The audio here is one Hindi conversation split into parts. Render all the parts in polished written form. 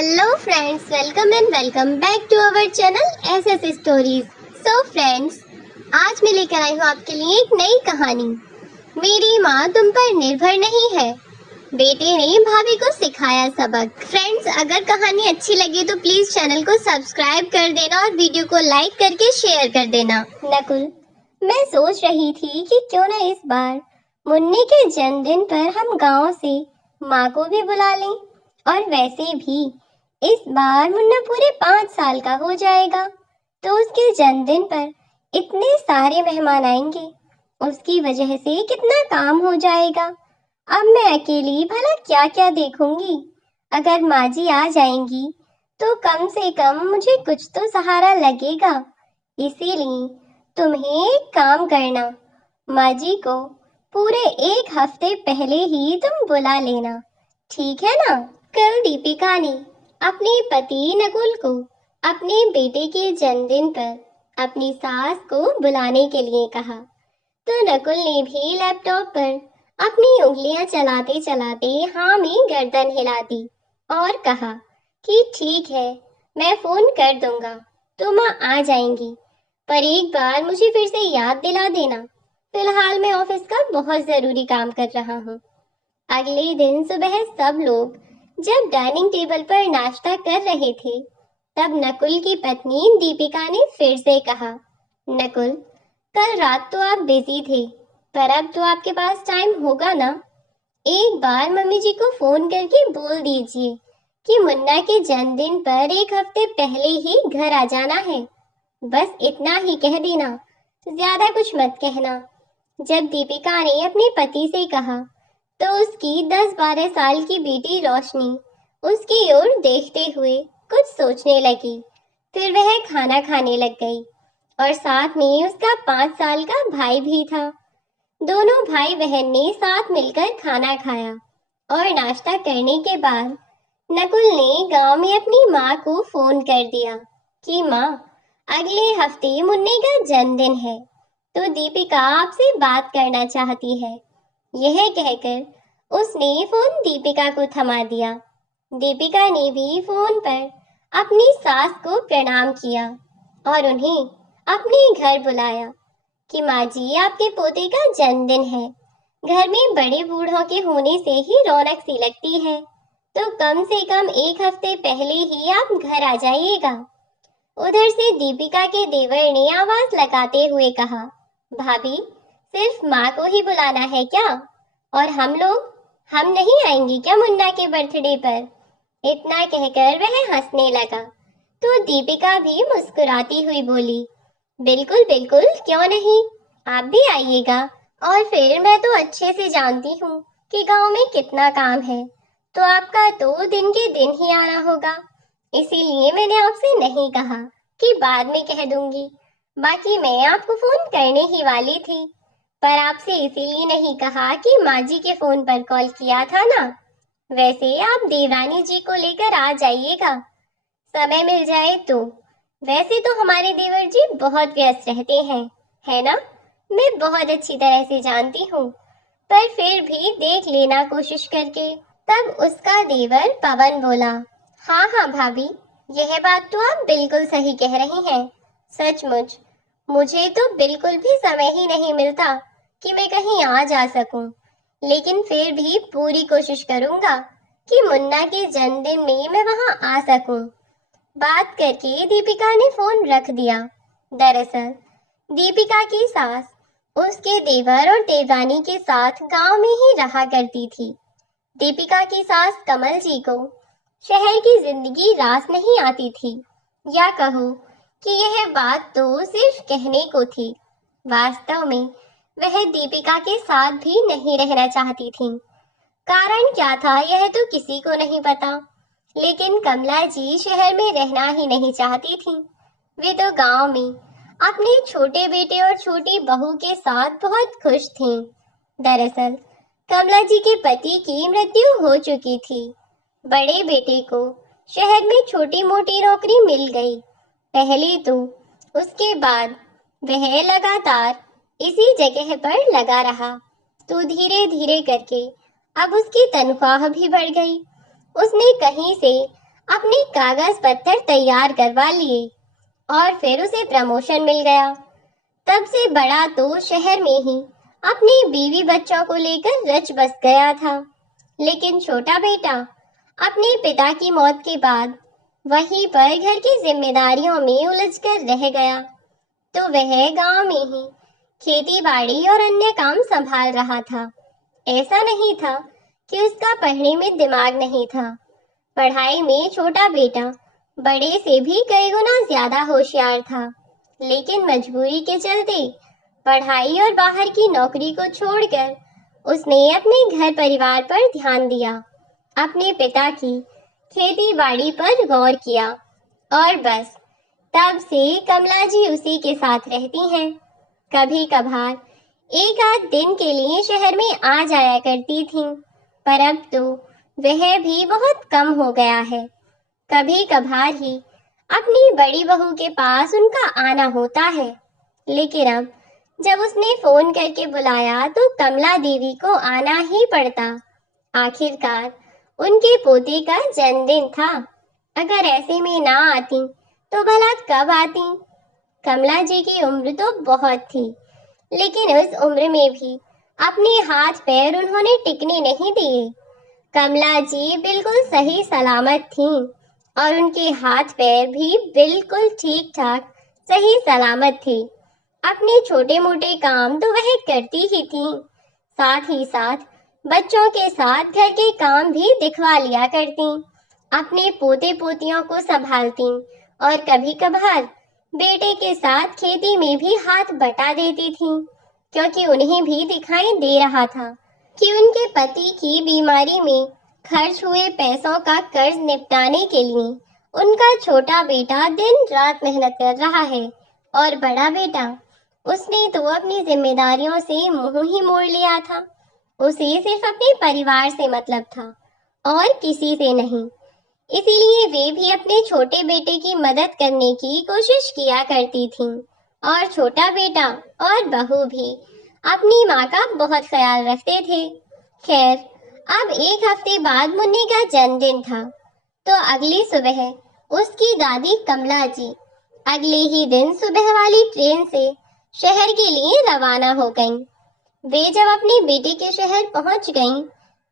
Hello friends, welcome and welcome back to our channel SS stories. So friends, आज मैं लेकर आई हूँ आपके लिए एक नई कहानी। मेरी माँ तुम पर निर्भर नहीं है। बेटे ने भाभी को सिखाया सबक। फ्रेंड्स, अगर कहानी अच्छी लगी तो प्लीज चैनल को सब्सक्राइब कर देना और वीडियो को लाइक करके शेयर कर देना। नकुल, मैं सोच रही थी कि क्यों ना इस बार मुन्नी के जन्मदिन पर हम गांव से माँ को भी बुला लें। और वैसे भी इस बार मुन्ना पूरे 5 साल का हो जाएगा, तो उसके जन्मदिन पर इतने सारे मेहमान आएंगे। उसकी वजह से कितना काम हो जाएगा। अब मैं अकेली भला क्या क्या देखूंगी। अगर माँ जी आ जाएंगी तो कम से कम मुझे कुछ तो सहारा लगेगा। इसीलिए तुम्हें एक काम करना, माँ जी को पूरे 1 हफ्ते पहले ही तुम बुला लेना, ठीक है ना। कल दीपिका ने अपने पति नकुल को अपने बेटे के जन्मदिन पर अपनी सास को बुलाने के लिए कहा, तो नकुल ने भी लैपटॉप पर अपनी उंगलियां चलाते चलाते हाँ में गर्दन हिला दी और कहा कि ठीक है, मैं फोन कर दूंगा तो माँ आ जाएंगी, पर एक बार मुझे फिर से याद दिला देना। फिलहाल मैं ऑफिस का बहुत जरूरी काम कर रहा हूँ। अगले दिन सुबह सब लोग जब डाइनिंग टेबल पर नाश्ता कर रहे थे, तब नकुल की पत्नी दीपिका ने फिर से कहा, नकुल, कल रात तो आप बिजी थे, पर अब तो आपके पास टाइम होगा ना। एक बार मम्मी जी को फोन करके बोल दीजिए कि मुन्ना के जन्मदिन पर 1 हफ्ते पहले ही घर आ जाना है। बस इतना ही कह देना, ज्यादा कुछ मत कहना। जब दीपिका ने अपने पति से कहा, तो उसकी 10-12 साल की बेटी रोशनी उसकी ओर देखते हुए कुछ सोचने लगी। फिर वह खाना खाने लग गई और साथ में उसका 5 साल का भाई भी था। दोनों भाई बहन ने साथ मिलकर खाना खाया और नाश्ता करने के बाद नकुल ने गांव में अपनी माँ को फोन कर दिया कि माँ, अगले हफ्ते मुन्ने का जन्मदिन है, तो दीपिका आपसे बात करना चाहती है। यह कहकर उसने फोन दीपिका को थमा दिया। दीपिका ने भी फोन पर अपनी सास को प्रणाम किया और उन्हें अपने घर बुलाया कि माँ जी, आपके पोते का जन्मदिन है। घर में बड़े बूढ़ों के होने से ही रौनक सी लगती है, तो कम से कम 1 हफ्ते पहले ही आप घर आ जाइएगा। उधर से दीपिका के देवर ने आवाज लगाते हुए कहा, भाभी, सिर्फ माँ को ही बुलाना है क्या? और हम लोग, हम नहीं आएंगे क्या मुन्ना के बर्थडे पर? इतना कहकर वह हंसने लगा, तो दीपिका भी मुस्कुराती हुई बोली, बिल्कुल बिल्कुल, क्यों नहीं, आप भी आइएगा। और फिर मैं तो अच्छे से जानती हूँ कि गांव में कितना काम है, तो आपका तो दिन के दिन ही आना होगा। इसीलिए मैंने आपसे नहीं कहा कि बाद में कह दूंगी। बाकी मैं आपको फोन करने ही वाली थी, पर आपसे इसीलिए नहीं कहा कि माँ जी के फोन पर कॉल किया था ना। वैसे आप देवरानी जी को लेकर आ जाइएगा, समय मिल जाए तो। वैसे तो हमारे देवर जी बहुत व्यस्त रहते हैं, है ना? मैं बहुत अच्छी तरह से जानती हूँ, पर फिर भी देख लेना कोशिश करके। तब उसका देवर पवन बोला, हाँ हाँ भाभी, यह बात तो आप बिल्कुल सही कह रही हैं। सचमुच मुझे तो बिल्कुल भी समय ही नहीं मिलता कि मैं कहीं आ जा सकूं, लेकिन फिर भी पूरी कोशिश करूंगा कि मुन्ना के जन्मदिन में मैं वहां आ सकूं। बात करके दीपिका ने फोन रख दिया। दरअसल दीपिका की सास उसके देवर और देवरानी के साथ गांव में ही रहा करती थी। दीपिका की सास कमल जी को शहर की जिंदगी रास नहीं आती थी, या कहो कि यह बात तो सिर्फ कहने को थी। वास्तव में वह दीपिका के साथ भी नहीं रहना चाहती थी। कारण क्या था यह तो किसी को नहीं पता, लेकिन कमला जी शहर में रहना ही नहीं चाहती थी। वे तो गांव में अपने छोटे बेटे और छोटी बहू के साथ बहुत खुश थीं। दरअसल कमला जी के पति की मृत्यु हो चुकी थी। बड़े बेटे को शहर में छोटी मोटी नौकरी मिल गई पहले तो, उसके बाद वह लगातार इसी जगह पर लगा रहा, तो धीरे धीरे करके अब उसकी तनख्वाह भी बढ़ गई। उसने कहीं से अपने कागज पत्तर तैयार करवा लिए और फिर उसे प्रमोशन मिल गया। तब से बड़ा तो शहर में ही अपनी बीवी बच्चों को लेकर रच बस गया था, लेकिन छोटा बेटा अपने पिता की मौत के बाद वहीं पर घर की जिम्मेदारियों में उलझकर रह गया। तो वह गांव में ही खेती बाड़ी और अन्य काम संभाल रहा था। ऐसा नहीं था कि उसका पढ़ने में दिमाग नहीं था। पढ़ाई में छोटा बेटा बड़े से भी कई गुना ज्यादा होशियार था, लेकिन मजबूरी के चलते पढ़ाई और बाहर की नौकरी को छोड़कर उसने अपने घर परिवार पर ध्यान दिया, अपने पिता की खेती बाड़ी पर गौर किया और बस तब से कमला जी उसी के साथ रहती हैं। कभी कभार एक आध दिन के लिए शहर में आ जाया करती थीं, पर अब तो वह भी बहुत कम हो गया है। कभी कभार ही अपनी बड़ी बहू के पास उनका आना होता है, लेकिन अब जब उसने फोन करके बुलाया तो कमला देवी को आना ही पड़ता। आखिरकार उनके पोते का जन्मदिन था। अगर ऐसे में ना आती तो भला कब आती? कमला जी की उम्र तो बहुत थी, लेकिन उस उम्र में भी अपने हाथ पैर उन्होंने टिकने नहीं दिए। कमला जी बिल्कुल सही सलामत थीं और उनके हाथ पैर भी बिल्कुल ठीक ठाक सही सलामत थे। अपने छोटे मोटे काम तो वह करती ही थीं, साथ ही साथ बच्चों के साथ घर के काम भी दिखवा लिया करती, अपने पोते पोतियों को संभालती और कभी कभार बेटे के साथ खेती में भी हाथ बटा देती थीं, क्योंकि उन्हें भी दिखाई दे रहा था कि उनके पति की बीमारी में खर्च हुए पैसों का कर्ज निपटाने के लिए उनका छोटा बेटा दिन रात मेहनत कर रहा है और बड़ा बेटा, उसने तो अपनी जिम्मेदारियों से मुंह ही मोड़ लिया था। उसे सिर्फ अपने परिवार से मतलब था और किसी से नहीं। इसीलिए वे भी अपने छोटे बेटे की मदद करने की कोशिश किया करती थीं और छोटा बेटा और बहू भी अपनी माँ का बहुत ख्याल रखते थे। खैर, अब एक हफ्ते बाद मुन्नी का जन्मदिन था, तो अगली सुबह उसकी दादी कमला जी अगले ही दिन सुबह वाली ट्रेन से शहर के लिए रवाना हो गईं। वे जब अपने बेटे के शहर पहुंच गईं,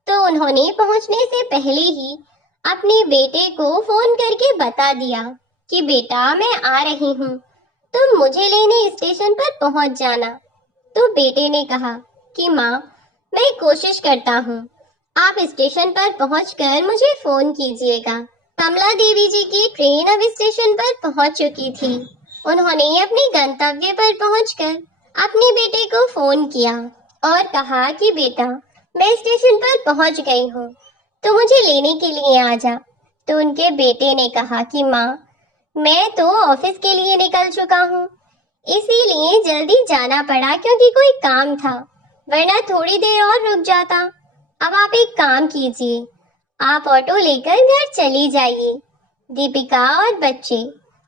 तो उन्होंने पहुंचने से पहले ही अपने बेटे को फोन करके बता दिया कि बेटा मैं आ रही हूँ, तुम मुझे लेने स्टेशन पर पहुंच जाना। तो बेटे ने कहा कि माँ, मैं कोशिश करता हूँ, आप स्टेशन पर पहुंचकर मुझे फोन कीजिएगा। कमला देवी जी की ट्रेन अब स्टेशन पर पहुंच चुकी थी। उन्होंने अपने गंतव्य पर पहुंचकर अपने बेटे को फोन किया और कहा कि बेटा मैं स्टेशन पर पहुंच गई हूँ, तो मुझे लेने के लिए आ जा। तो उनके बेटे ने कहा कि माँ, मैं तो ऑफिस के लिए निकल चुका हूँ, इसीलिए जल्दी जाना पड़ा क्योंकि कोई काम था, वरना थोड़ी देर और रुक जाता। अब आप एक काम कीजिए, आप ऑटो लेकर घर चली जाइए। दीपिका और बच्चे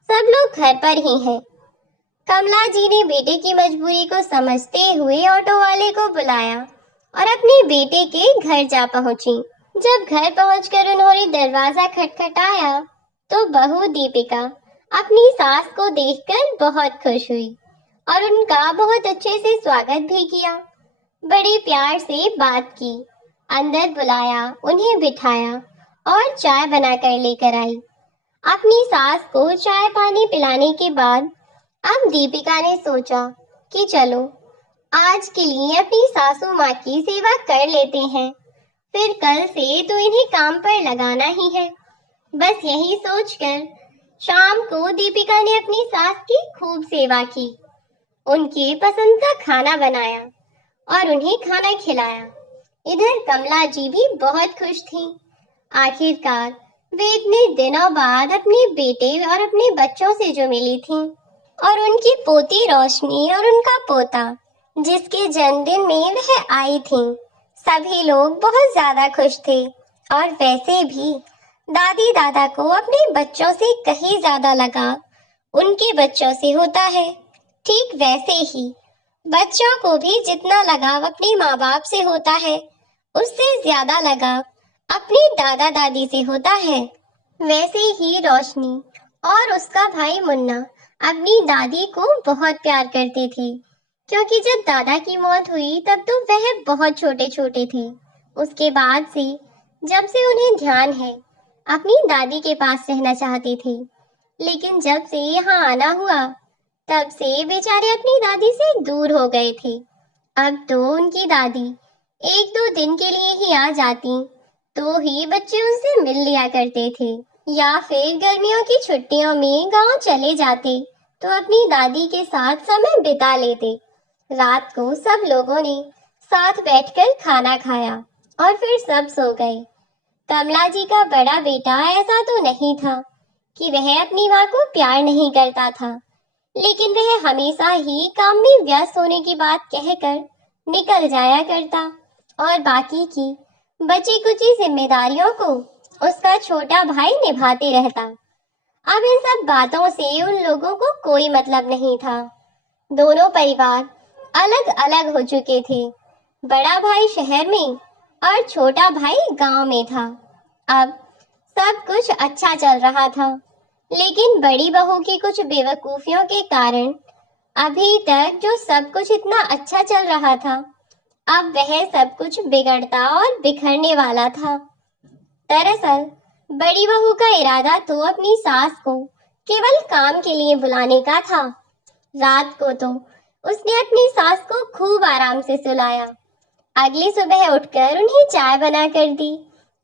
सब लोग घर पर ही हैं। कमला जी ने बेटे की मजबूरी को समझते हुए ऑटो वाले को बुलाया और अपने बेटे के घर जा पहुंची। जब घर पहुंचकर उन्होंने दरवाजा खटखटाया तो बहू दीपिका अपनी सास को देखकर बहुत खुश हुई और उनका बहुत अच्छे से स्वागत भी किया। बड़े प्यार से बात की, अंदर बुलाया, उन्हें बिठाया और चाय बनाकर लेकर आई। अपनी सास को चाय पानी पिलाने के बाद अब दीपिका ने सोचा कि चलो आज के लिए अपनी सासू माँ की सेवा कर लेते हैं, फिर कल से तो इन्हें काम पर लगाना ही है। बस यही सोचकर शाम को दीपिका ने अपनी सास की खूब सेवा की, उनके पसंद का खाना बनाया और उन्हें खाना खिलाया। इधर कमला जी भी बहुत खुश थीं। आखिरकार वे इतने दिनों बाद अपने बेटे और अपने बच्चों से जो मिली थीं और उनकी पोती रोशनी और उनका पोता जिसके जन्मदिन में वह आई थीं, सभी लोग बहुत ज्यादा खुश थे। और वैसे भी दादी दादा को अपने बच्चों से कहीं ज्यादा लगाव उनके बच्चों से होता है। ठीक वैसे ही बच्चों को भी जितना लगाव अपने माँ बाप से होता है, उससे ज्यादा लगाव अपने दादा दादी से होता है। वैसे ही रोशनी और उसका भाई मुन्ना अपनी दादी को बहुत प्यार करते थे, क्योंकि जब दादा की मौत हुई तब तो वह बहुत छोटे छोटे थे। उसके बाद से जब से उन्हें ध्यान है, अपनी दादी के पास रहना चाहते थे। लेकिन जब से यहाँ आना हुआ, तब से बेचारे अपनी दादी से दूर हो गए थे। अब तो उनकी दादी एक दो दिन के लिए ही आ जाती, तो ही बच्चे उनसे मिल लिया करते थे। या फिर गर्मियों की छुट्टियों में गांव चले जाते, तो अपनी दादी के साथ समय बिता लेते। रात को सब लोगों ने साथ बैठकर खाना खाया और फिर सब सो गए। कमला जी का बड़ा बेटा ऐसा तो नहीं था कि वह अपनी माँ को प्यार नहीं करता था, लेकिन वह हमेशा ही काम में व्यस्त होने की बात कहकर निकल जाया करता और बाकी की बची कुची जिम्मेदारियों को उसका छोटा भाई निभाते रहता। अब इन सब बातों से उन लोगों को कोई मतलब नहीं था। दोनों परिवार अलग अलग हो चुके थे। बड़ा भाई शहर में और छोटा भाई गांव में था। अब सब कुछ अच्छा चल रहा था, लेकिन बड़ी बहू की कुछ बेवकूफियों के कारण अभी तक जो सब कुछ इतना अच्छा चल रहा था, अब वह सब कुछ बिगड़ता और बिखरने वाला था। दरअसल बड़ी बहू का इरादा तो अपनी सास को केवल काम के लिए बुलाने का था। रात को तो उसने अपनी सास को खूब आराम से सुलाया। अगली सुबह उठकर उन्हें चाय बना कर दी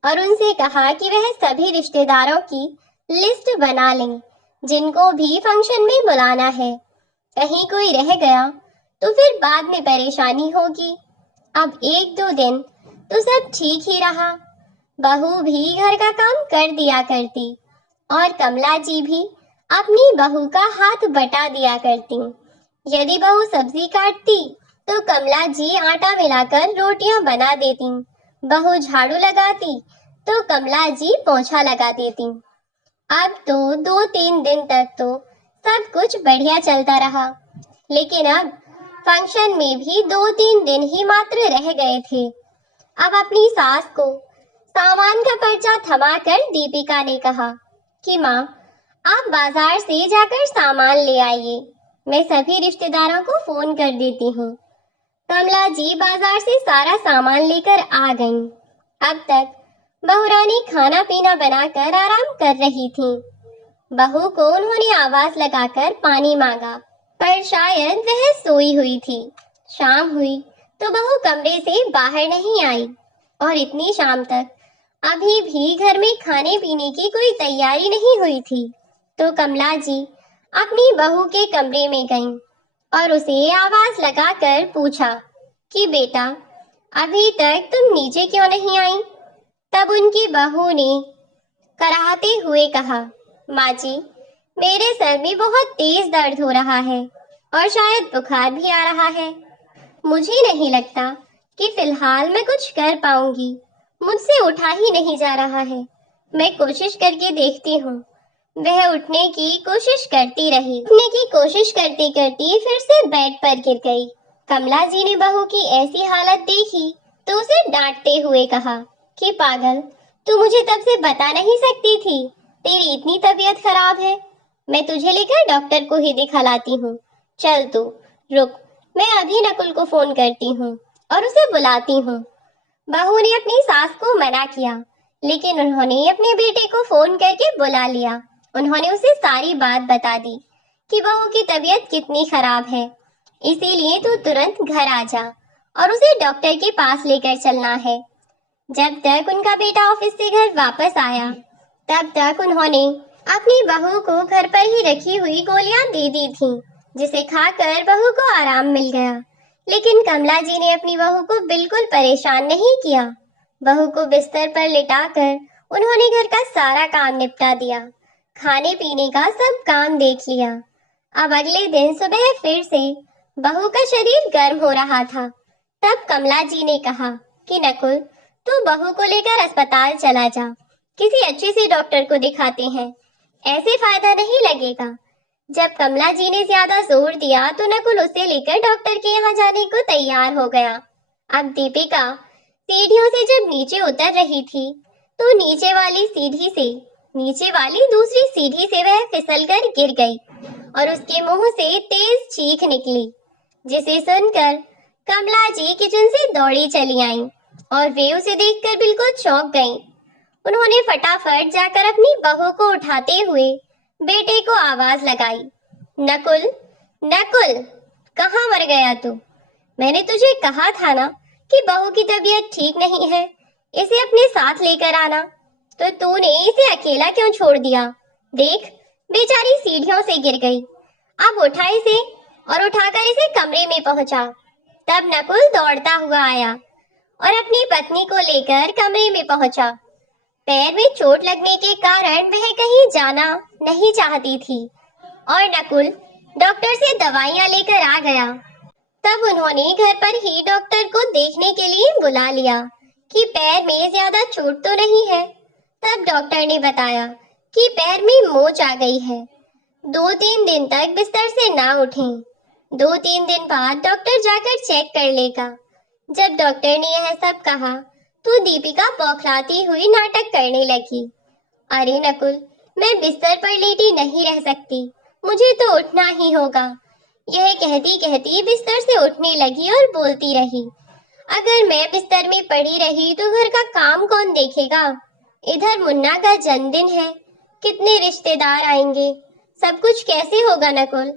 और उनसे कहा कि वह सभी रिश्तेदारों की लिस्ट बना लें, जिनको भी फंक्शन में बुलाना है। कहीं कोई रह गया तो फिर बाद में परेशानी होगी। अब एक दो दिन तो सब ठीक ही रहा। बहू भी घर का काम कर दिया करती और कमला जी भी अपनी बहू का हाथ बटा दिया करती। यदि बहू सब्जी काटती तो कमला जी आटा मिलाकर रोटियां बना देती। बहू झाड़ू लगाती तो कमला जी पोंछा लगा देती। अब तो दो तीन दिन तक तो सब कुछ बढ़िया चलता रहा, लेकिन अब फंक्शन में भी दो तीन दिन ही मात्र रह गए थे। अब अपनी सास को सामान का पर्चा थमाकर दीपिका ने कहा कि माँ, आप बाजार से जाकर सामान ले आइए, मैं सभी रिश्तेदारों को फोन कर देती हूँ। कमला जी बाजार से सारा सामान लेकर आ गईं। अब तक बहुरानी खाना पीना बनाकर आराम कर रही थी। बहू को उन्होंने आवाज लगाकर पानी मांगा, पर शायद वह सोई हुई थी। शाम हुई तो बहू कमरे से बाहर नहीं आई और इतनी शाम तक अभी भी घर में खाने पीने की कोई तैयारी नहीं हुई थी। तो कमला जी अपनी बहू के कमरे में गईं और उसे आवाज लगाकर पूछा कि बेटा, अभी तक तुम नीचे क्यों नहीं आई? तब उनकी बहू ने कराहते हुए कहा, माँ जी, मेरे सर में बहुत तेज दर्द हो रहा है और शायद बुखार भी आ रहा है। मुझे नहीं लगता कि फिलहाल मैं कुछ कर पाऊंगी। मुझसे उठा ही नहीं जा रहा है। मैं कोशिश करके देखती हूँ। वह उठने की कोशिश करती रही। उठने की कोशिश करती करती फिर से बेड पर गिर गई। कमला जी ने बहू की ऐसी हालत देखी तो उसे डांटते हुए कहा कि पागल, तू मुझे तब से बता नहीं सकती थी तेरी इतनी तबीयत खराब है? मैं तुझे लेकर डॉक्टर को ही दिखा लाती हूँ। चल तू रुक, मैं अभी नकुल को फोन करती हूँ और उसे बुलाती हूँ। बहू ने अपनी सास को मना किया, लेकिन उन्होंने अपने बेटे को फोन करके बुला लिया। उन्होंने उसे सारी बात बता दी कि बहू की तबीयत कितनी खराब है, इसीलिए तू तुरंत घर आ जा और उसे डॉक्टर के पास लेकर चलना है। जब तक उनका बेटा ऑफिस से घर वापस आया, तब तक उन्होंने अपनी बहू को घर पर ही रखी हुई गोलियां दे दी थीं, जिसे खाकर बहू को आराम मिल गया। लेकिन कमला जी ने अपनी बहू को बिल्कुल परेशान नहीं किया। बहू को बिस्तर पर लिटाकर उन्होंने घर का सारा काम निपटा दिया, खाने पीने का सब काम देख लिया। अब अगले दिन सुबह फिर से बहू का शरीर गर्म हो रहा था। तब कमला जी ने कहा कि नकुल, तू बहू को लेकर अस्पताल चला जा, किसी अच्छे से डॉक्टर को दिखाते हैं, ऐसे फायदा नहीं लगेगा। जब कमला जी ने ज्यादा जोर दिया तो नकुल उसे लेकर डॉक्टर के यहाँ जाने को तैयार हो गया। अब दीपिका सीढ़ियों से जब नीचे उतर रही थी तो नीचे वाली सीढ़ी से नीचे वाली दूसरी सीढ़ी से वह फिसलकर गिर गई और उसके मुंह से तेज चीख निकली, जिसे सुनकर कमला जी किचन से दौड़ी चली आईं और वे उसे देखकर बिल्कुल चौंक गईं। उन्होंने फटाफट जाकर अपनी बहू को उठाते हुए बेटे को आवाज लगाई, नकुल, नकुल, कहाँ मर गया तू? मैंने तुझे कहा था ना कि बहू की तबीयत ठीक नहीं है, इसे अपने साथ लेकर आना, तो तूने इसे अकेला क्यों छोड़ दिया? देख, बेचारी सीढ़ियों से गिर गई। अब उठा इसे और उठाकर इसे कमरे में पहुंचा। तब नकुल दौड़ता हुआ आया और अपनी पत्नी को लेकर कमरे में पहुंचा। पैर में चोट लगने के कारण वह कहीं जाना नहीं चाहती थी और नकुल डॉक्टर से दवाइयां लेकर आ गया। तब उन्होंने घर पर ही डॉक्टर को देखने के लिए बुला लिया कि पैर में ज्यादा चोट तो नहीं है। तब डॉक्टर ने बताया कि पैर में मोच आ गई है, 2-3 दिन तक बिस्तर से ना उठें। 2-3 दिन बाद डॉक्टर जाकर चेक कर लेगा। जब डॉक्टर ने यह सब कहा तो दीपिका बौखलाती हुई नाटक करने लगी। अरे नकुल, मैं बिस्तर पर लेटी नहीं रह सकती, मुझे तो उठना ही होगा। यह कहती कहती बिस्तर से उठने लगी और बोलती रही, अगर मैं बिस्तर में पड़ी रही तो घर का काम कौन देखेगा? इधर मुन्ना का जन्मदिन है, कितने रिश्तेदार आएंगे, सब कुछ कैसे होगा नकुल?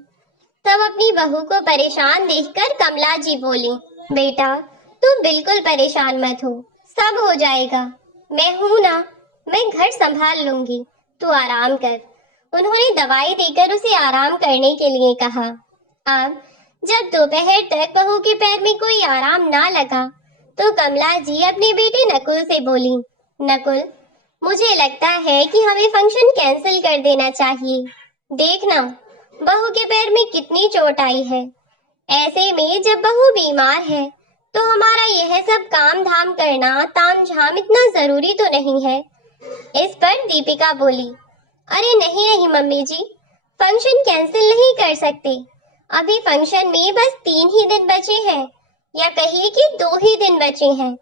तब अपनी बहू को परेशान देखकर कमला जी बोली, बेटा, तू बिल्कुल परेशान मत हो, सब हो जाएगा। मैं हूं ना, मैं घर संभाल लूंगी, तू आराम कर। उन्होंने दवाई देकर उसे आराम करने के लिए कहा। अब जब दोपहर तक बहू के पैर में कोई आराम ना लगा तो कमला जी अपने बेटे नकुल से बोली, नकुल, मुझे लगता है कि हमें फंक्शन कैंसिल कर देना चाहिए। देखना, बहू के पैर में कितनी चोट आई है। ऐसे में जब बहू बीमार है तो हमारा यह सब काम धाम करना, तामझाम इतना जरूरी तो नहीं है। इस पर दीपिका बोली, अरे नहीं नहीं मम्मी जी, फंक्शन कैंसिल नहीं कर सकते। अभी फंक्शन में बस 3 ही दिन बचे हैं, या कहिए कि 2 ही दिन बचे हैं।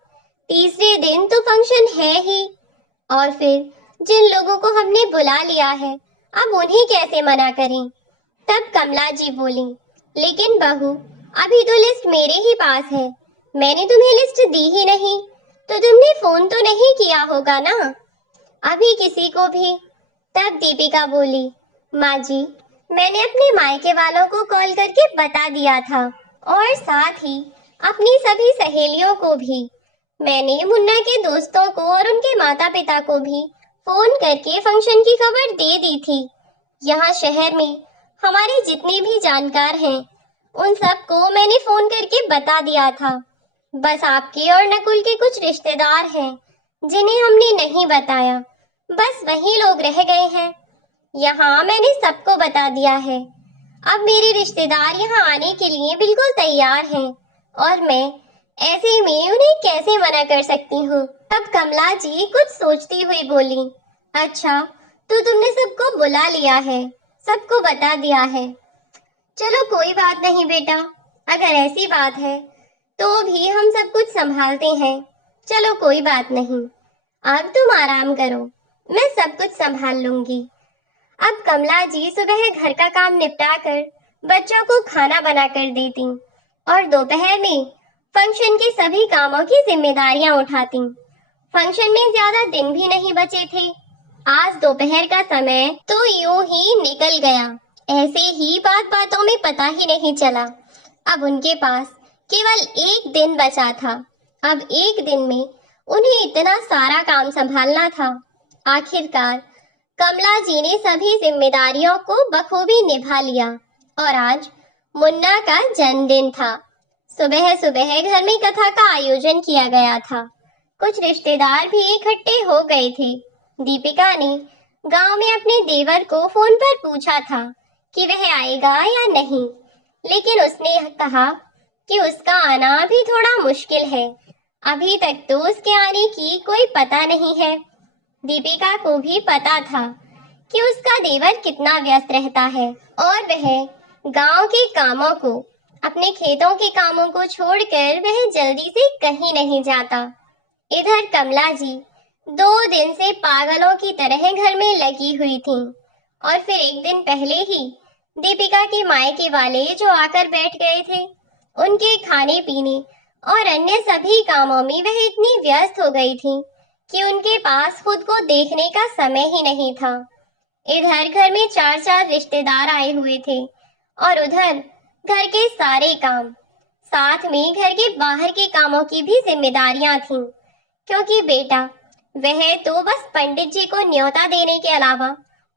तीसरे दिन तो फंक्शन है ही, और फिर जिन लोगों को हमने बुला लिया है, अब उन्हें कैसे मना करें? तब कमला जी बोली, लेकिन बहू, अभी तो लिस्ट मेरे ही पास है, मैंने तुम्हें लिस्ट दी ही नहीं, तो तुमने फोन तो नहीं किया होगा ना अभी किसी को भी? तब दीपिका बोली, माँ जी, मैंने अपने मायके वालों को कॉल करके बता दिया था और साथ ही अपनी सभी सहेलियों को भी। मैंने मुन्ना के दोस्तों को और उनके माता पिता को भी फोन करके फंक्शन की खबर दे दी थी। यहाँ शहर में हमारे जितने भी जानकार हैं, उन सबको मैंने फोन करके बता दिया था। बस आपके और नकुल के कुछ रिश्तेदार हैं जिन्हें हमने नहीं बताया, बस वही लोग रह गए हैं। यहाँ मैंने सबको बता दिया है। अब मेरे रिश्तेदार यहाँ आने के लिए बिल्कुल तैयार हैं और मैं ऐसे में उन्हें कैसे मना कर सकती हूँ? तब कमला जी कुछ सोचती हुई बोली, अच्छा, तो तुमने सबको बुला लिया है, सबको बता दिया है। चलो कोई बात नहीं बेटा, अगर ऐसी बात है तो भी हम सब कुछ संभालते हैं। चलो कोई बात नहीं, अब तुम आराम करो, मैं सब कुछ संभाल लूंगी। अब कमला जी सुबह घर का काम निपटा कर बच्चों को खाना बनाकर देती और दोपहर में फंक्शन के सभी कामों की जिम्मेदारियां उठाती। फंक्शन में ज्यादा दिन भी नहीं बचे थे। आज दोपहर का समय तो यूं ही निकल गया, ऐसे ही बात बातों में पता ही नहीं चला। अब उनके पास केवल 1 दिन बचा था। अब 1 दिन में उन्हें इतना सारा काम संभालना था। आखिरकार कमला जी ने सभी जिम्मेदारियों को बखूबी निभा लिया और आज मुन्ना का जन्मदिन था। सुबह सुबह घर में कथा का आयोजन किया गया था। कुछ रिश्तेदार भी इकट्ठे हो गए थे। दीपिका ने गांव में अपने देवर को फोन पर पूछा था कि वह आएगा या नहीं, लेकिन उसने कहा कि उसका आना अभी थोड़ा मुश्किल है, अभी तक तो उसके आने की कोई पता नहीं है। दीपिका को भी पता था कि उसका देवर कितना व्यस्त रहता है और वह गांव के कामों को, अपने खेतों के कामों को छोड़कर वह जल्दी से कहीं नहीं जाता। इधर कमला जी 2 दिन से पागलों की तरह घर में लगी हुई थीं और फिर एक दिन पहले ही दीपिका के मायके वाले जो आकर बैठ गए थे, उनके खाने पीने और अन्य सभी कामों में वह इतनी व्यस्त हो गई थी कि उनके पास खुद को देखने का समय ही नहीं था। इधर घर में 4-4 रिश्तेदार आए हुए थे और उधर घर के सारे काम, साथ में घर के बाहर के कामों की भी जिम्मेदारियां थीं, क्योंकि बेटा वह तो बस पंडित जी को न्योता देने के अलावा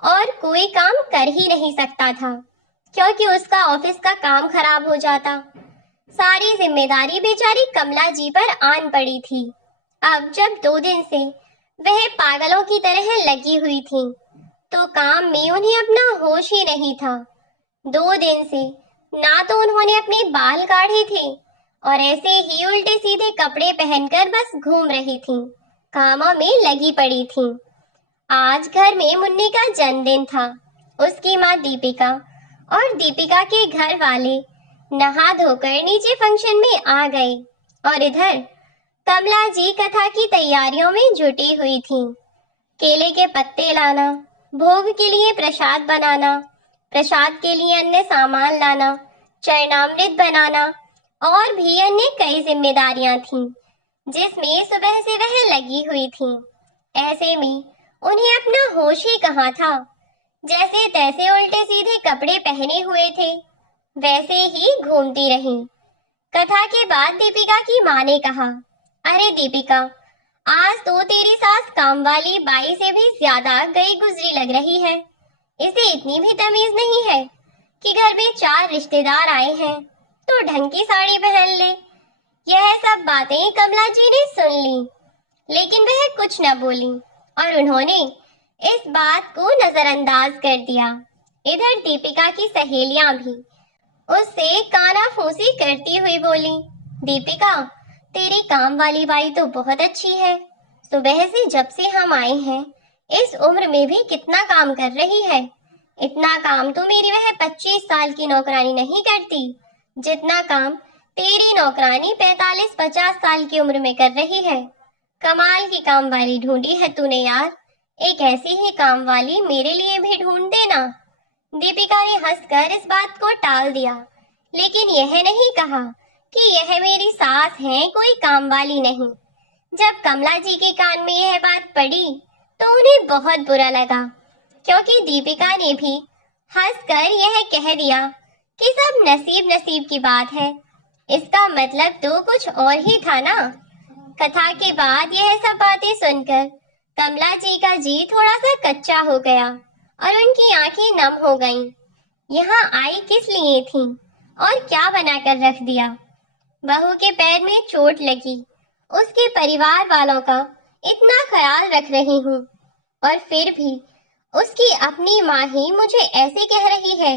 और कोई काम कर ही नहीं सकता था, क्योंकि उसका ऑफिस का काम खराब हो जाता। सारी जिम्मेदारी बेचारी कमला जी पर आन पड़ी थी। अब जब 2 दिन से वह पागलों की तरह लगी हुई थी, तो काम में उन्हें अपना होश ही नहीं था। 2 दिन से ना तो उन्होंने अपने बाल काढ़े थे और ऐसे ही उल्टे सीधे कपड़े पहनकर बस घूम रही थीं, कामों में लगी पड़ी थीं। आज घर में मुन्नी का जन्मदिन था। उसकी माँ दीपिका और दीपिका के घर वाले नहा धोकर नीचे फंक्शन में आ गए और इधर कमला जी कथा की तैयारियों में जुटी हुई थीं। केले के पत्ते लाना, भोग के लिए प्रसाद बनाना, प्रसाद के लिए अन्य सामान लाना, चरणामृत बनाना और भी अन्य कई जिम्मेदारियां थीं, जिसमें सुबह से वह लगी हुई थीं। ऐसे में उन्हें अपना होश ही कहाँ था। जैसे तैसे उल्टे सीधे कपड़े पहने हुए थे, वैसे ही घूमती रहीं। कथा के बाद दीपिका की माँ ने कहा, अरे दीपिका, आज तो तेरी सास काम वाली बाई से भी ज्यादा गई गुजरी लग रही है। इसे इतनी भी तमीज नहीं है कि घर में 4 रिश्तेदार आए हैं तो ढंग की साड़ी पहन ले। यह सब बातें कमला जी ने सुन ली, लेकिन वह कुछ न बोली और उन्होंने इस बात को नजरअंदाज कर दिया। इधर दीपिका की सहेलियां भी उससे कानाफूसी करती हुई बोली, दीपिका, तेरी काम वाली बाई तो बहुत अच्छी है। सुबह से जब से हम आए हैं, इस उम्र में भी कितना काम कर रही है। इतना काम तो मेरी वह 25 साल की नौकरानी नहीं करती, जितना काम तेरी नौकरानी 45-50 साल की उम्र में कर रही है। कमाल की काम वाली ढूंढी है तूने यार। एक ऐसी ही काम वाली मेरे लिए भी ढूंढ देना। दीपिका ने हंसकर इस बात को टाल दिया, लेकिन यह नहीं कहा कि यह मेरी सास है, कोई काम वाली नहीं। जब कमला जी के कान में यह बात पड़ी तो उन्हें बहुत बुरा लगा, क्योंकि दीपिका ने भी हंसकर यह कह दिया कि सब नसीब नसीब की बात है। इसका मतलब तो कुछ और ही था ना। कथा के बाद यह सब बातें सुनकर कमला जी का जी थोड़ा सा कच्चा हो गया और उनकी आंखें नम हो गईं। यहाँ आई किस लिए थी और क्या बनाकर रख दिया? बहू के पैर में चोट लगी, उसके परिवार वालों का इतना ख्याल रख रही हूँ और फिर भी उसकी अपनी माँ ही मुझे ऐसे कह रही है।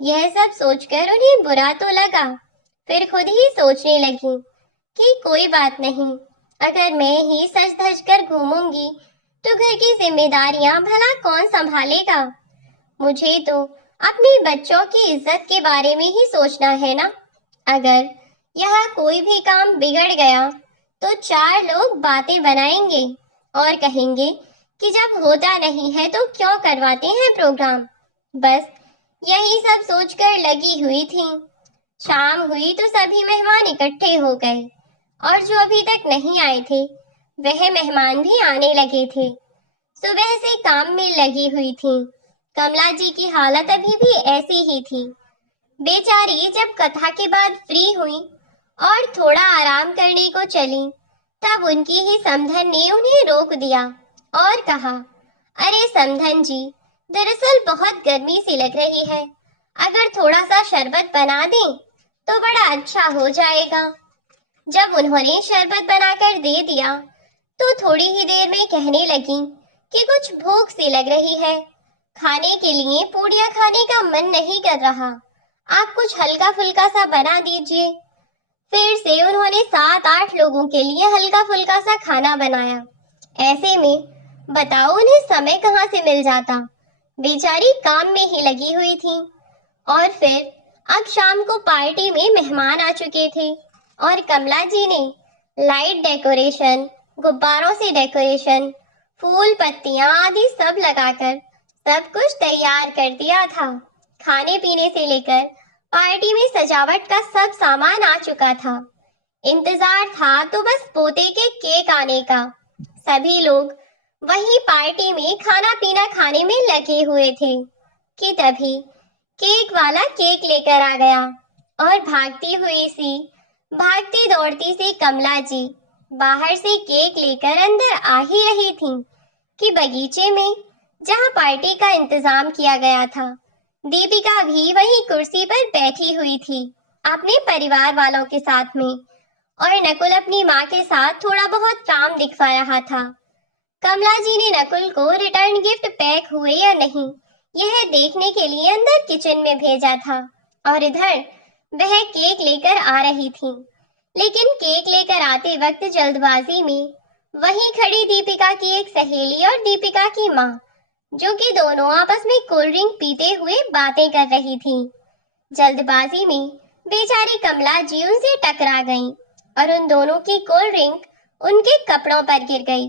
यह सब सोचकर उन्हें बुरा तो लगा, फिर खुद ही सोचने लगी कि कोई बात नहीं, अगर मैं ही सज धज कर घूमूंगी तो घर की जिम्मेदारियां भला कौन संभालेगा? मुझे तो अपने बच्चों की इज्जत के बारे में ही सोचना है ना। अगर यहाँ कोई भी काम बिगड़ गया तो 4 लोग बातें बनाएंगे और कहेंगे कि जब होता नहीं है तो क्यों करवाते हैं प्रोग्राम। बस यही सब सोचकर लगी हुई थी। शाम हुई तो सभी मेहमान इकट्ठे हो गए और जो अभी तक नहीं आए थे वह मेहमान भी आने लगे थे। सुबह से काम में लगी हुई थी। कमला जी की हालत अभी भी ऐसी ही थी। बेचारी जब कथा के बाद फ्री हुई और थोड़ा आराम करने को चली, तब उनकी ही समधन ने उन्हें रोक दिया और कहा, अरे समधन जी, दरअसल बहुत गर्मी सी लग रही है, अगर थोड़ा सा शरबत बना दें तो बड़ा अच्छा हो जाएगा। जब उन्होंने शरबत बनाकर दे दिया तो थोड़ी ही देर में कहने लगी कि कुछ भूख सी लग रही है, खाने के लिए पूड़ियाँ खाने का मन नहीं कर रहा, आप कुछ हल्का फुल्का सा बना दीजिए। फिर से उन्होंने 7-8 लोगों के लिए हल्का फुल्का सा खाना बनाया। ऐसे में बताओ उन्हें समय कहाँ से मिल जाता। बेचारी काम में ही लगी हुई थी। और फिर अब शाम को पार्टी में मेहमान आ चुके थे और कमला जी ने लाइट डेकोरेशन गुब्बारों से डेकोरेशन, फूल पत्तियां आदि सब लगाकर सब कुछ तैयार कर दिया था। खाने पीने से लेकर पार्टी में सजावट का सब सामान आ चुका था। इंतजार था तो बस पोते के केक आने का। सभी लोग वही पार्टी में खाना पीना खाने में लगे हुए थे कि तभी केक वाला केक लेकर आ गया और भागती दौड़ती सी कमला जी बाहर से केक लेकर अंदर आ ही रही थी कि बगीचे में जहां पार्टी का इंतजाम किया गया था, दीपिका भी वही कुर्सी पर बैठी हुई थी अपने परिवार वालों के साथ में, और नकुल अपनी माँ के साथ थोड़ा बहुत काम दिखवा रहा था। कमला जी ने नकुल को रिटर्न गिफ्ट पैक हुए या नहीं यह देखने के लिए अंदर किचन में भेजा था और इधर वह केक लेकर आ रही थी। लेकिन केक लेकर आते वक्त जल्दबाजी में वहीं खड़ी दीपिका की एक सहेली और दीपिका की माँ, जो कि दोनों आपस में कोल्ड ड्रिंक पीते हुए बातें कर रही थी। जल्दबाजी में बेचारी कमला जी उनसे टकरा गईं और उन दोनों की कोल्ड ड्रिंक उनके कपड़ों पर गिर गई।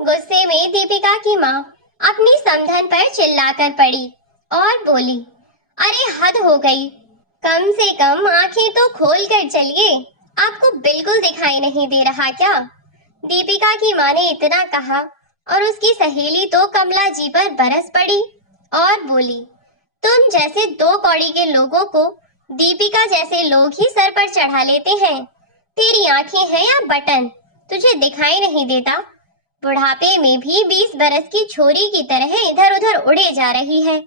गुस्से में दीपिका की माँ अपनी समधन पर चिल्लाकर पड़ी और बोली, अरे हद हो गई, कम से कम आंखें तो खोल कर चलिए, आपको बिल्कुल दिखाई नहीं दे रहा क्या? दीपिका की माँ ने इतना कहा और उसकी सहेली तो कमला जी पर बरस पड़ी और बोली, तुम जैसे दो कौड़ी के लोगों को दीपिका जैसे लोग ही सर पर चढ़ा लेते हैं। तेरी आंखें हैं या बटन, तुझे दिखाई नहीं देता? बुढ़ापे में भी 20 बरस की छोरी की तरह इधर उधर उड़े जा रही है।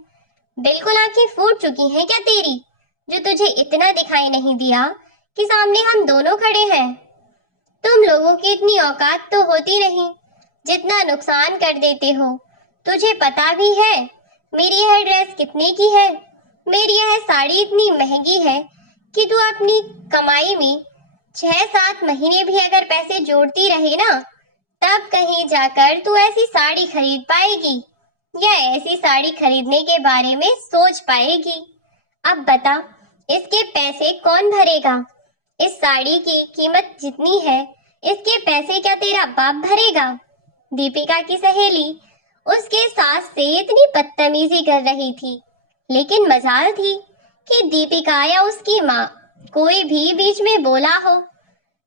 बिल्कुल आंखें फूट चुकी हैं क्या तेरी, जो तुझे इतना दिखाई नहीं दिया कि सामने हम दोनों खड़े हैं? तुम लोगों की इतनी औकात तो होती नहीं, जितना नुकसान कर देते हो। तुझे पता भी है मेरी यह ड्रेस कितने की है? मेरी यह साड़ी इतनी महंगी है कि तू अपनी कमाई में 6-7 महीने भी अगर पैसे जोड़ती रहे ना, तब कहीं जाकर तू ऐसी साड़ी खरीद पाएगी या ऐसी साड़ी खरीदने के बारे में सोच पाएगी। अब बता, इसके पैसे कौन भरेगा? इस साड़ी की कीमत जितनी है, इसके पैसे क्या तेरा बाप भरेगा? दीपिका की सहेली उसके सास से इतनी बदतमीजी कर रही थी, लेकिन मजाल थी कि दीपिका या उसकी माँ कोई भी बीच में बोला हो।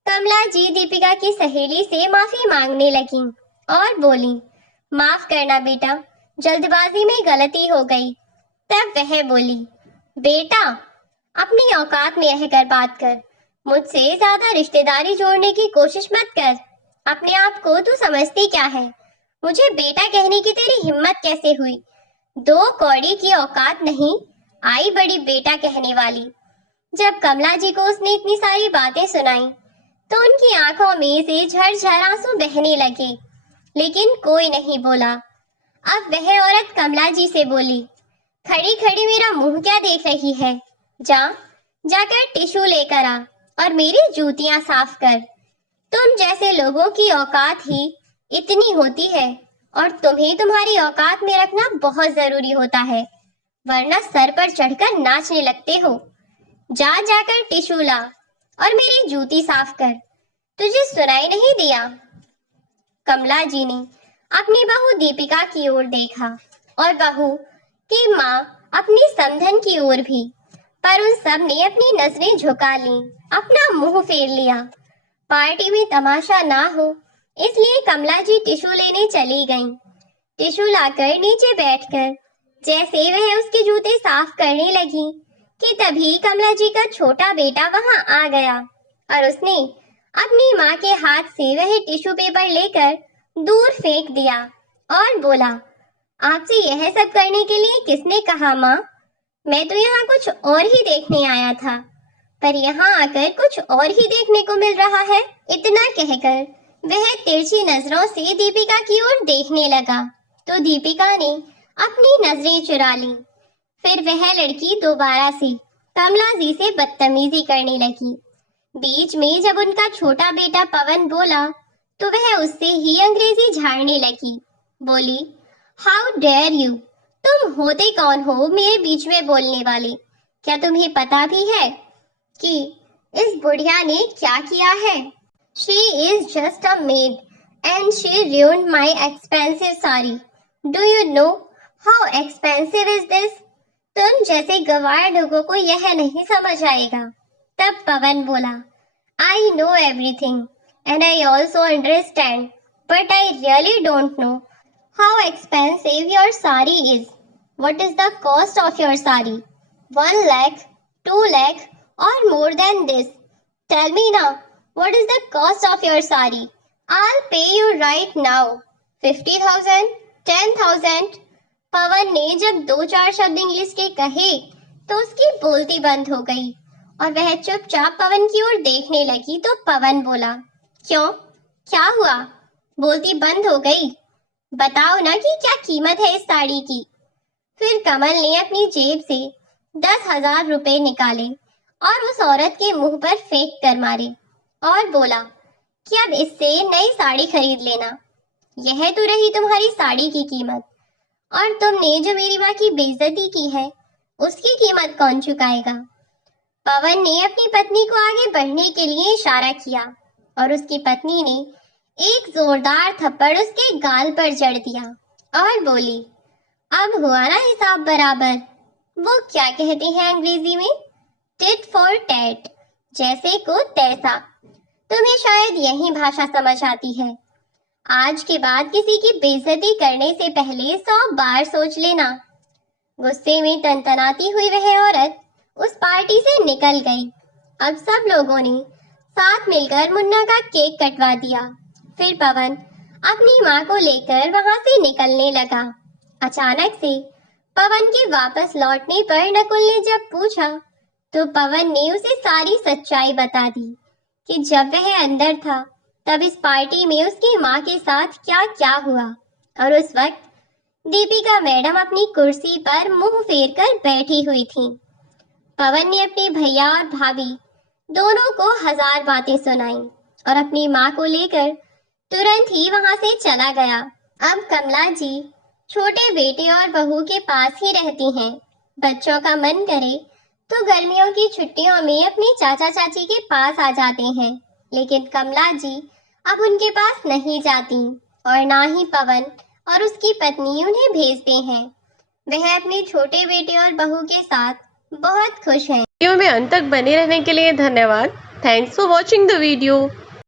कमला जी दीपिका की सहेली से माफी मांगने लगी और बोली, माफ करना बेटा, जल्दबाजी में गलती हो गई। तब वह बोली, बेटा अपनी औकात में रहकर बात कर, मुझसे ज्यादा रिश्तेदारी जोड़ने की कोशिश मत कर। अपने आप को तू समझती क्या है? मुझे बेटा कहने की तेरी हिम्मत कैसे हुई? 2 कौड़ी की औकात नहीं, आई बड़ी बेटा कहने वाली। जब कमला जी को उसने इतनी सारी बातें सुनाई तो उनकी आंखों में से झरझर आंसू बहने लगे, लेकिन कोई नहीं बोला। अब वह औरत कमला जी से बोली, खड़ी खड़ी मेरा मुंह क्या देख रही है? जाकर टिश्यू लेकर आ और मेरी जूतियां साफ कर। तुम जैसे लोगों की औकात ही इतनी होती है और तुम्हें तुम्हारी औकात में रखना बहुत जरूरी होता है, वरना सर पर चढ़कर नाचने लगते हो। जाकर टिश्यू ला और मेरी जूती साफ कर। तुझे सुनाई नहीं दिया? कमला जी ने अपनी बहू दीपिका की ओर देखा और बहू की माँ अपनी समधन की ओर भी, पर उन सब ने अपनी नजरें झुका लीं, अपना मुंह फेर लिया। पार्टी में तमाशा ना हो इसलिए कमला जी टिश्यू लेने चली गईं। टिश्यू लाकर नीचे बैठकर जैसे वह उसके जूते साफ करने लगी कि तभी कमला जी का छोटा बेटा वहां आ गया और उसने अपनी माँ के हाथ से वह टिश्यू पेपर लेकर दूर फेंक दिया और बोला, आपसे यह सब करने के लिए किसने कहा माँ? मैं तो यहाँ कुछ और ही देखने आया था, पर यहाँ आकर कुछ और ही देखने को मिल रहा है। इतना कहकर वह तिरछी नजरों से दीपिका की ओर देखने लगा तो दीपिका ने अपनी नजरें चुरा ली। फिर वह लड़की दोबारा से कमला जी से बदतमीजी करने लगी। बीच में जब उनका छोटा बेटा पवन बोला तो वह उससे ही अंग्रेजी झाड़ने लगी। बोली, हाउ डेयर यू, तुम होते कौन हो मेरे बीच में बोलने वाले? क्या तुम्हें पता भी है कि इस बुढ़िया ने क्या किया है? She is just a made, and she ruined my expensive sari. Do you know how expensive is this? तुम जैसे गवार लोगों को यह नहीं समझ आएगा। तब पवन बोला, I know everything and I also understand, but I really don't know how expensive your sari is. What is the cost of your sari? 1 lakh, 2 lakh, or more than this? Tell me now, what is the cost of your sari? I'll pay you right now. 50,000, 10,000. पवन ने जब 2-4 शब्द इंग्लिश के कहे तो उसकी बोलती बंद हो गई और वह चुपचाप पवन की ओर देखने लगी। तो पवन बोला, क्यों, क्या हुआ? बोलती बंद हो गई? बताओ ना कि क्या कीमत है इस साड़ी की। फिर कमल ने अपनी जेब से 10,000 रुपए निकाले और उस औरत के मुंह पर फेंक कर मारे और बोला कि अब इससे नई साड़ी खरीद लेना। यह तो रही तुम्हारी साड़ी की कीमत, और तुमने जो मेरी माँ की बेइज्जती की है उसकी कीमत कौन चुकाएगा? पवन ने अपनी पत्नी को आगे बढ़ने के लिए इशारा किया और उसकी पत्नी ने एक जोरदार थप्पड़ उसके गाल पर जड़ दिया और बोली, अब हुआ ना हिसाब बराबर। वो क्या कहते हैं अंग्रेजी में, टिट फॉर टैट, जैसे को तैसा। तुम्हें शायद यही भाषा समझ आती है। आज के बाद किसी की बेइज्जती करने से पहले 100 बार सोच लेना। गुस्से में तनतनाती हुई वह औरत उस पार्टी से निकल गई। अब सब लोगों ने साथ मिलकर मुन्ना का केक कटवा दिया। फिर पवन अपनी माँ को लेकर वहां से निकलने लगा। अचानक से पवन के वापस लौटने पर नकुल ने जब पूछा तो पवन ने उसे सारी सच्चाई बता दी कि जब वह अंदर था तब इस पार्टी में उसकी माँ के साथ क्या क्या हुआ, और उस वक्त दीपिका मैडम अपनी कुर्सी पर मुंह फेर कर बैठी हुई थी। पवन ने अपने भैया और भाभी दोनों को 1000 बातें सुनाई और अपनी माँ को लेकर तुरंत ही वहां से चला गया। अब कमला जी छोटे बेटे और बहू के पास ही रहती हैं। बच्चों का मन करे तो गर्मियों की छुट्टियों में अपने चाचा चाची के पास आ जाते हैं, लेकिन कमला जी अब उनके पास नहीं जाती और ना ही पवन और उसकी पत्नी उन्हें भेजते हैं। वह अपने छोटे बेटे और बहू के साथ बहुत खुश हैं। वीडियो में अंत तक बने रहने के लिए धन्यवाद। Thanks for watching the video.